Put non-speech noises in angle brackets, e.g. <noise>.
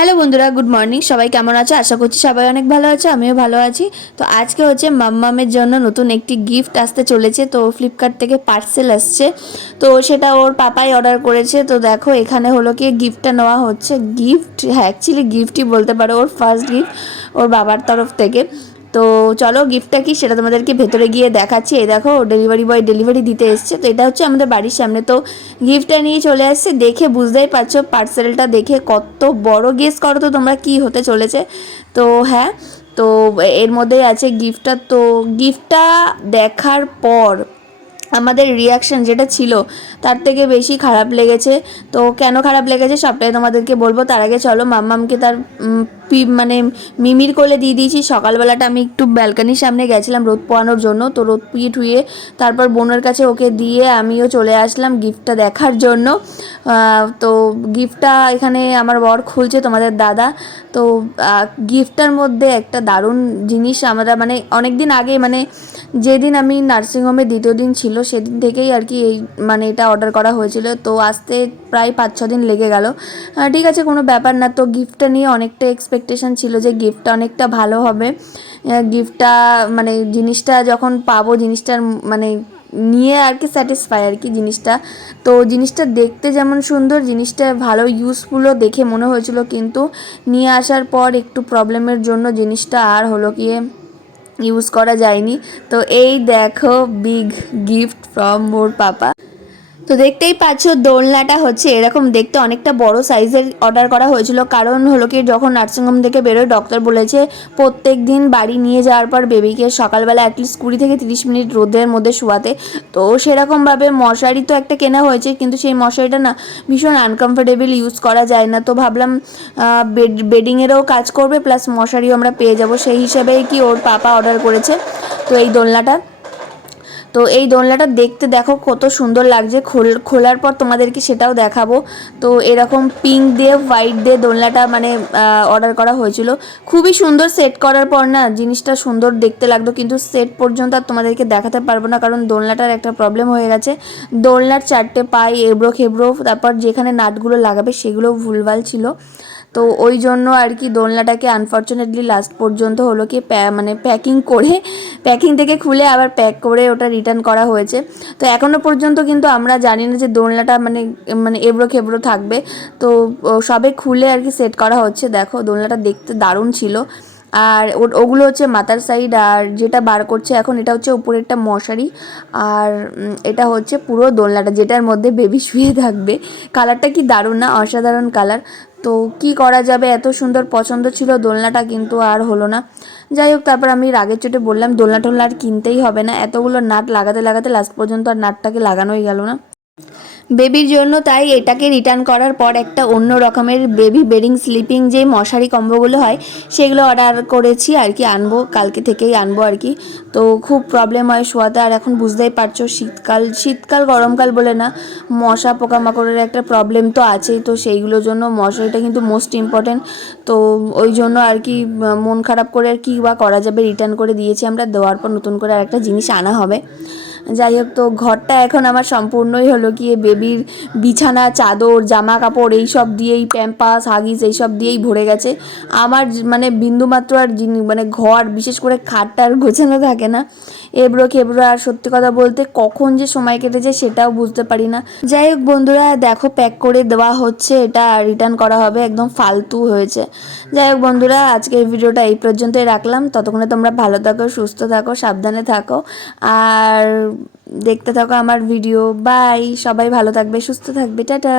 Hello বন্ধুরা, good morning. সবাই কেমন আছো? আশা করছি সবাই অনেক ভালো আছে, আমিও ভালো আছি। তো আজকে হচ্ছে মাম্মামের জন্য নতুন একটি গিফট আসতে চলেছে, তো ফ্লিপকার্ট থেকে পার্সেল আসছে। তো সেটা ওর পাপাই অর্ডার করেছে। তো দেখো, এখানে হলো কি গিফটটা নেওয়া হচ্ছে। গিফট হ্যাঁ অ্যাকচুয়ালি গিফটই বলতে পারো, ওর ফার্স্ট গিফট ওর বাবার তরফ থেকে। তো চলো গিফটটা কি সেটা তোমাদেরকে ভেতরে গিয়ে দেখাচ্ছি। এই দেখো ডেলিভারি বয় ডেলিভারি দিতে এসছে। তো এটা হচ্ছে আমাদের বাড়ির সামনে। তো গিফটটা নিয়ে চলে আসছে। দেখে বুঝতেই পারছ পার্সেলটা দেখে কত বড় গেস করো তো তোমরা কি হতে চলেছে। তো হ্যাঁ তো এর মধ্যেই আছে গিফটটা তো গিফটটা দেখার পর আমাদের রিয়াকশন যেটা ছিল, তার থেকে বেশি খারাপ লেগেছে। তো কেন খারাপ লেগেছে সবটাই তোমাদেরকে বলব। তার আগে চলো, মাম্মামকে তার পি- মানে মিমির কোলে দিয়ে দিয়েছি। সকালবেলাটা আমি একটু ব্যালকানির সামনে গেছিলাম রোদ পোয়ানোর জন্য। তো রোদ পুয়ে টুয়ে তারপর বোনের কাছে ওকে দিয়ে আমিও চলে আসলাম গিফটটা দেখার জন্য। তো গিফটটা এখানে আমার বর খুলছে তোমাদের দাদা। তো গিফটটার মধ্যে একটা দারুণ জিনিস আমরা মানে অনেক দিন আগে মানে যেদিন আমি নার্সিংহোমে দ্বিতীয় দিন ছিল সেদিন থেকেই আর কি এই মানে এটা অর্ডার করা হয়েছিল। তো আসতে প্রায় পাঁচ, ছ দিন লেগে গেল। ঠিক আছে, কোনো ব্যাপার না। তো গিফটটা নিয়ে অনেকটা এক্সপেকটেশন ছিল যে গিফটটা অনেকটা ভালো হবে। গিফটটা মানে জিনিসটা যখন পাবো, জিনিসটার মানে নিয়ে আর কি স্যাটিসফাই আর কি জিনিসটা। তো জিনিসটা দেখতে যেমন সুন্দর, জিনিসটা ভালো ইউজফুলও দেখে মনে হয়েছিল। কিন্তু নিয়ে আসার পর একটু প্রবলেমের জন্য জিনিসটা আর হলো গিয়ে ইউজ করা যায়নি। তো এই দেখো বিগ গিফট ফ্রম মোর পাপা। তো দেখতেই পাচ্ছ দোলনাটা হচ্ছে এরকম দেখতে অনেকটা বড় সাইজের অর্ডার করা হয়েছিল। কারণ হলো কি, যখন নার্সিংহোম থেকে বেরোয় ডক্টর বলেছে প্রত্যেক দিন বাড়ি নিয়ে যাওয়ার পর বেবিকে সকালবেলা অ্যাটলিস্ট কুড়ি থেকে তিরিশ মিনিট রোদের মধ্যে শোয়াতে। তো সেরকমভাবে মশারি তো একটা কেনা হয়েছে, কিন্তু সেই মশারিটা না ভীষণ আনকমফোর্টেবল ইউজ করা যায় না। তো ভাবলাম বেড বেডিংয়েরও কাজ করবে প্লাস মশারিও আমরা পেয়ে যাব। সেই হিসাবে কি ওর পাপা অর্ডার করেছে। তো এই দোলনাটা তো এই দোলনাটা দেখতে দেখো কত সুন্দর লাগছে। খোল- খোলার পর তোমাদেরকে সেটাও দেখাবো। তো এরকম পিঙ্ক দিয়ে হোয়াইট দিয়ে দোলনাটা মানে অর্ডার করা হয়েছিল। খুবই সুন্দর সেট করার পর না, জিনিসটা সুন্দর দেখতে লাগতো কিন্তু সেট পর্যন্ত আর তোমাদেরকে দেখাতে পারব না, কারণ দোলনাটার একটা প্রবলেম হয়ে গেছে। দোলনার চারটে পাই এবড়ো খেবড়ো তারপর যেখানে নাটগুলো লাগাবে সেগুলো ভুলভাল ছিল। তো ওই জন্য আর কি দোলনাটাকে আনফর্চুনেটলি লাস্ট পর্যন্ত হলো কি মানে প্যাকিং করে প্যাকিং থেকে খুলে আবার প্যাক করে ওটা রিটার্ন করা হয়েছে। তো এখনও পর্যন্ত কিন্তু আমরা জানি না যে দোলনাটা মানে মানে এবড়ো খেবড়ো থাকবে। তো সবে খুলে আর কি সেট করা হচ্ছে। দেখো দোলনাটা দেখতে দারুণ ছিল। আর ওগুলো হচ্ছে মাথার সাইড আর যেটা বার করছে এখন এটা হচ্ছে উপরেরটা মশারি আর এটা হচ্ছে পুরো দোলনাটা যেটার মধ্যে বেবি <laughs> শুয়ে থাকবে। কালারটা কি দারুণ না? অসাধারণ কালার তো কি করা যাবে? এত সুন্দর পছন্দ ছিল দোলনাটা কিন্তু আর হলো না। যাই হোক, তারপর আমি রাগের চোটে বললাম দোলনা টোলনা আর কিনতেই হবে না। এতগুলো নাট লাগাতে লাগাতে লাস্ট পর্যন্ত আর নাটটাকে লাগানোই গেল না। বেবির জন্য তাই এটাকে রিটার্ন করার পর একটা অন্য রকমের বেবি বেডিং স্লিপিং যে মশারি কম্বোগুলো হয়, সেগুলো অর্ডার করেছি আর কি আনব, কালকে থেকেই আনব আর কি। তো খুব প্রবলেম হয় শোয়াতে আর এখন বুঝতেই পারছ শীতকাল শীতকাল গরমকাল বলে না, মশা পোকামাকড়ের একটা প্রবলেম তো আছেই, তো সেইগুলোর জন্য মশারিটা কিন্তু মোস্ট ইম্পর্টেন্ট তো ওই জন্য আর কি মন খারাপ করে আর কি বা করা যাবে রিটার্ন করে দিয়েছি আমরা, দেওয়ার পর নতুন করে আর একটা জিনিস আনা হবে। যাই হোক, তো ঘরটা এখন আমার সম্পূর্ণই হলো গিয়ে বেবির বিছানা, চাদর জামা কাপড় এইসব দিয়েই প্যাম্পাস হাগিস, এইসব দিয়েই ভরে গেছে। আমার মানে বিন্দুমাত্র আর মানে ঘর, বিশেষ করে খাটটা আর গোছানো থাকে না। এবড়ো খেবড়ো আর সত্যি কথা বলতে কখন যে সময় কেটেছে সেটাও বুঝতে পারি না। যাই হোক বন্ধুরা, দেখো প্যাক করে দেওয়া হচ্ছে, এটা রিটার্ন করা হবে, একদম ফালতু হয়েছে। যাই হোক বন্ধুরা আজকের ভিডিওটা এই পর্যন্তই রাখলাম। ততক্ষণে তোমরা ভালো থাকো, সুস্থ থাকো, সাবধানে থাকো। আর দেখতে থাকো আমার ভিডিও। বাই সবাই ভালো থাকবে সুস্থ থাকবে টাটা।